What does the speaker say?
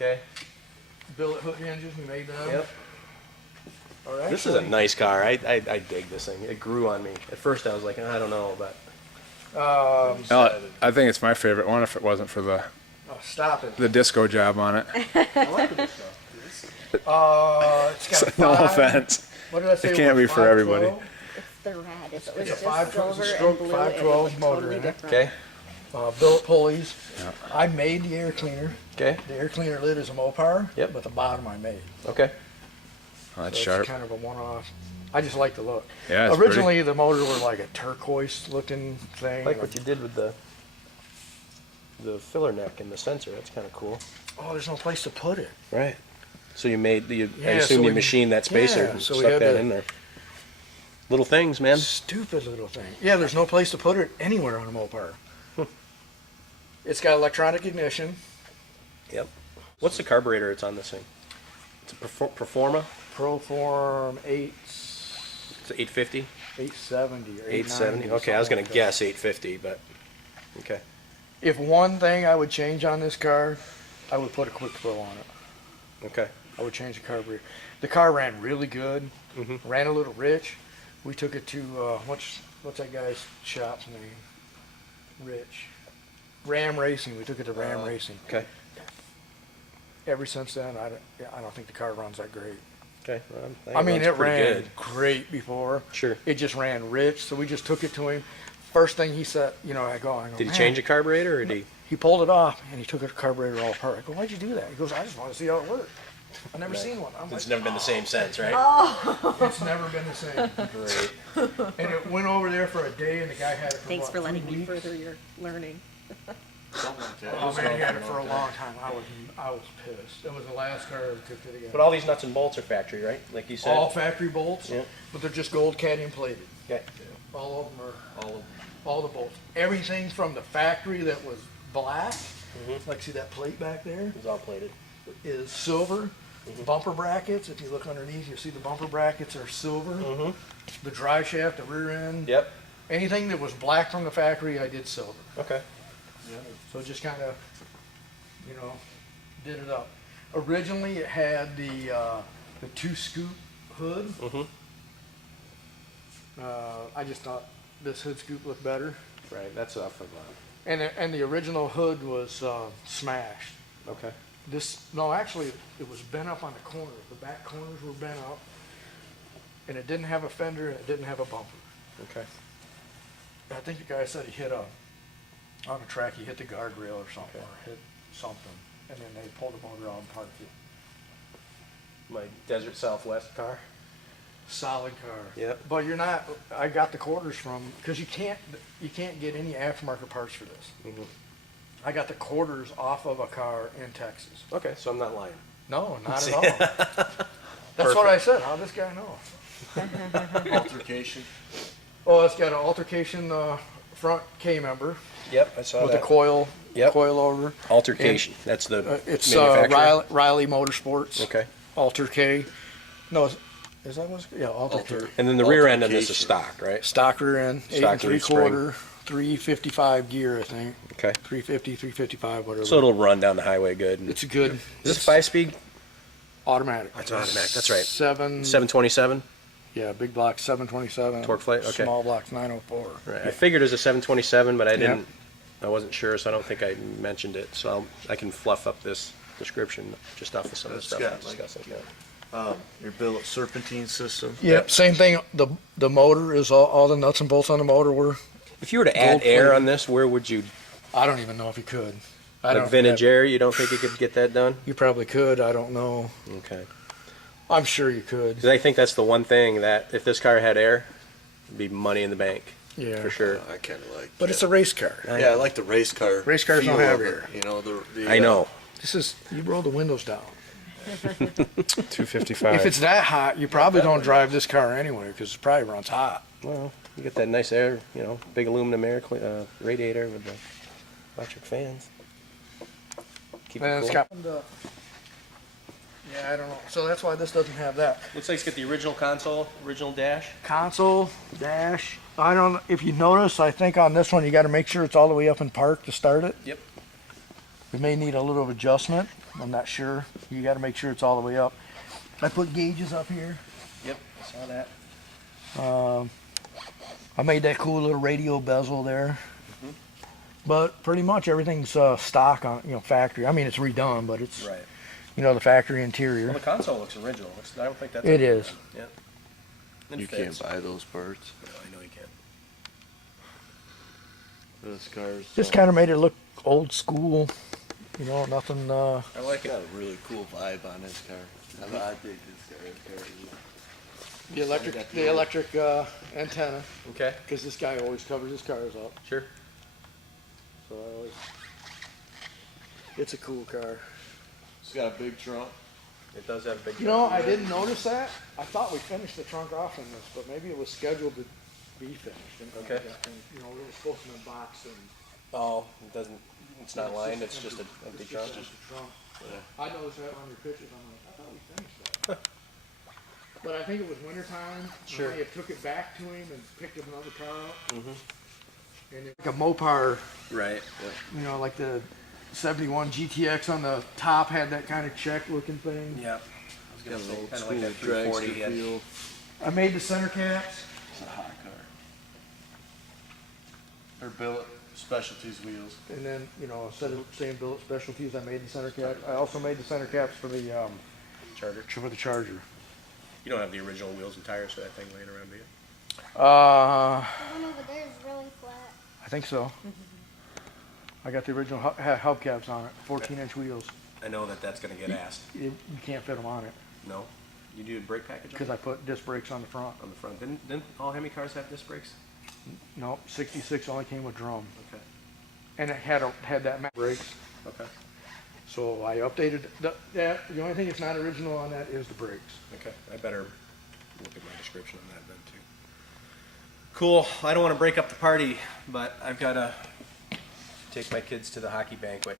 Okay. Billet hook hinges, we made them. Yep. All right. This is a nice car. I dig this thing. It grew on me. At first I was like, I don't know, but I think it's my favorite one if it wasn't for the stop it. disco job on it. I like this stuff. It's got a No five- offense. What did I say? It can't be for everybody. 512? It's the red. If it was It's a just 512 silver stroke and blue, it would 512 look motor totally in it. different. Okay. Billet pulleys. I made the air cleaner. Okay. The air cleaner lid is a Mopar. Yep. But the bottom I made. Okay. Oh, that's So sharp. It's kind of a one-off. I just like the look. Yeah, it's Originally, the motor was like a turquoise-looking thing. I like what you did with the filler neck and the sensor. That's kind of cool. Oh, there's no place to put it. Right. So you made I Yeah, assume so you we- machined that spacer yeah, and so we stuck had that to- in there. Little things, man. Stupid little thing. Yeah, there's no place to put it anywhere on a Mopar. It's got electronic ignition. Yep. What's the carburetor it's on this thing? It's a Performa? Proform 8, It's 850? 870 or 870? 890. Okay, I was going to something like guess 850, but okay. that. If one thing I would change on this car, I would put a quick throw on it. Okay. I would change the carburetor. The car ran really good. Mm-hmm. Ran a little rich. We took it to what's that guy's shop's name? Rich. Ram Racing. We took it to Ram Racing. Okay. Ever since then, I don't think the car runs that great. Okay. Well, think I mean, runs it pretty ran good. great before. Sure. It just ran rich, so we just took it to him. First thing he said, I go, Did he "Man." change the carburetor or did he? He pulled it off and he took the carburetor all apart. I go, why'd you do that? He goes, I just want to see how it worked. I've never seen one. I'm It's like, never been the same since, right? it's never been the same. Great. And it went over there for a day, and the guy had it for Thanks what, for letting 3 me weeks? further your learning. Oh man, he had it for a long time. I was pissed. It was the last car that took it again. But all these nuts and bolts are factory, right? Like you said? All factory bolts, Yeah. but they're just gold cadmium plated. Okay. All of them are all the bolts. Everything from the factory that was black, like see that plate back there, It's all plated. is silver. Bumper brackets, if you look underneath, you see the bumper brackets are silver. The drive shaft, the rear end, Yep. anything that was black from the factory, I did silver. Okay. So just kind of, did it up. Originally, it had the 2-scoop hood. I just thought this hood scoop looked better. Right. That's off of. And the original hood was smashed. Okay. Actually, it was bent up on the corners. The back corners were bent up, and it didn't have a fender and it didn't have a bumper. Okay. I think the guy said he hit on a track, he hit the guardrail or something, or hit something, and then they pulled the motor out and parked it. My Desert Southwest car. Solid car. Yep. But you're not. I got the quarters from because you can't get any aftermarket parts for this. I got the quarters off of a car in Texas. Okay, so I'm not lying. No, not at all. That's what I said. How'd this guy know? Altercation. Oh, it's got an altercation front K member Yep, I saw with that. a coil Yep. over. Altercation. That's the It's manufacturer. Riley Motorsports. Okay. Alter K. No, is that what's yeah? Alter K. And then the rear end of this is stock, right? Stock rear end, 8 Stock leaf spring. 3/4, 355 gear, I think. Okay. 350, 355, whatever. So it'll run down the highway good. It's a good. Is this 5-speed? Automatic. It's automatic, that's right. 727. 727? Yeah, big block 727. Torque plate, okay. Small blocks 904. Right. I figured it was a 727, but I wasn't sure, so I don't think I mentioned it. So I can fluff up this description just off of some of the It's stuff got, I'm discussing. Your billet serpentine system. Yep, same thing. The motor is all the nuts and bolts on the motor were. If you were to add Gold air plated. on this, where would you, I don't even know if you could. I like don't. vintage air, you don't think you could get that done? You probably could. I don't know. Okay. I'm sure you could. Because I think that's the one thing that if this car had air, it'd be money in the bank. Yeah. For sure. I kind of like. But it's a race car. Yeah, I like the race car. Race cars feel don't have of it, air. You know the. I know. This is you roll the windows down. 255. If it's that hot, you probably don't drive this car anyway because it probably runs hot. Well, you get that nice air, big aluminum air radiator with the electric fans. Keep And it it's cool. got. Yeah, I don't know. So that's why this doesn't have that Looks like it's got the original console, original dash. console dash. I don't. If you notice, I think on this one you got to make sure it's all the way up in park to start it. Yep. We may need a little adjustment. I'm not sure. You gotta make sure it's all the way up. I put gauges up here. Yep, I saw that. I made that cool little radio bezel there. But pretty much everything's stock on, factory. I mean, it's redone, but it's, Right. the factory interior. Well, the console looks original. I don't think that's. It is. Yeah. You can't buy those parts. No, I know you can't. This car's Just kind of made it look old school. Nothing. I like got it. a really cool vibe on this car. I dig this car. The electric antenna, Okay. because this guy always covers his cars up. Sure. So I always. It's a cool car. It's got a big trunk. It does have a big. I didn't notice that. I thought we finished the trunk off in this, but maybe it was scheduled to be finished. Okay. And, it was supposed to be boxed and. Oh, it doesn't. It's not lined. It's just an empty It's trunk. just an empty trunk. I noticed that on your pictures. I'm like, I thought we finished that. But I think it was winter time. Sure. I may have took it back to him and picked up another car up. And it's like a Mopar, Right. like the 71 GTX on the top had that kind of check looking thing. Yeah. I was Got gonna an say old kind of school like that 340. dragster He had. feel. I made the center caps. It's a hot car. Or billet specialties wheels. And then, instead of saying billet specialties, I made the center cap. I also made the center caps for the Charger. Charger. You don't have the original wheels and tires for that thing laying around, do you? The one over there is really flat. I think so. I got the original hubcaps on it, 14-inch wheels. I know that that's gonna get asked. You can't fit them on it No. You do a brake package on because I put disc brakes on the front. the front. Didn't all Hemi cars have disc brakes? No, 66 only came with drum, Okay. and it had that max brakes. Okay. So I updated that. The only thing that's not original on that is the brakes. Okay. I better look at my description on that then too. Cool. I don't want to break up the party, but I've got to take my kids to the hockey banquet.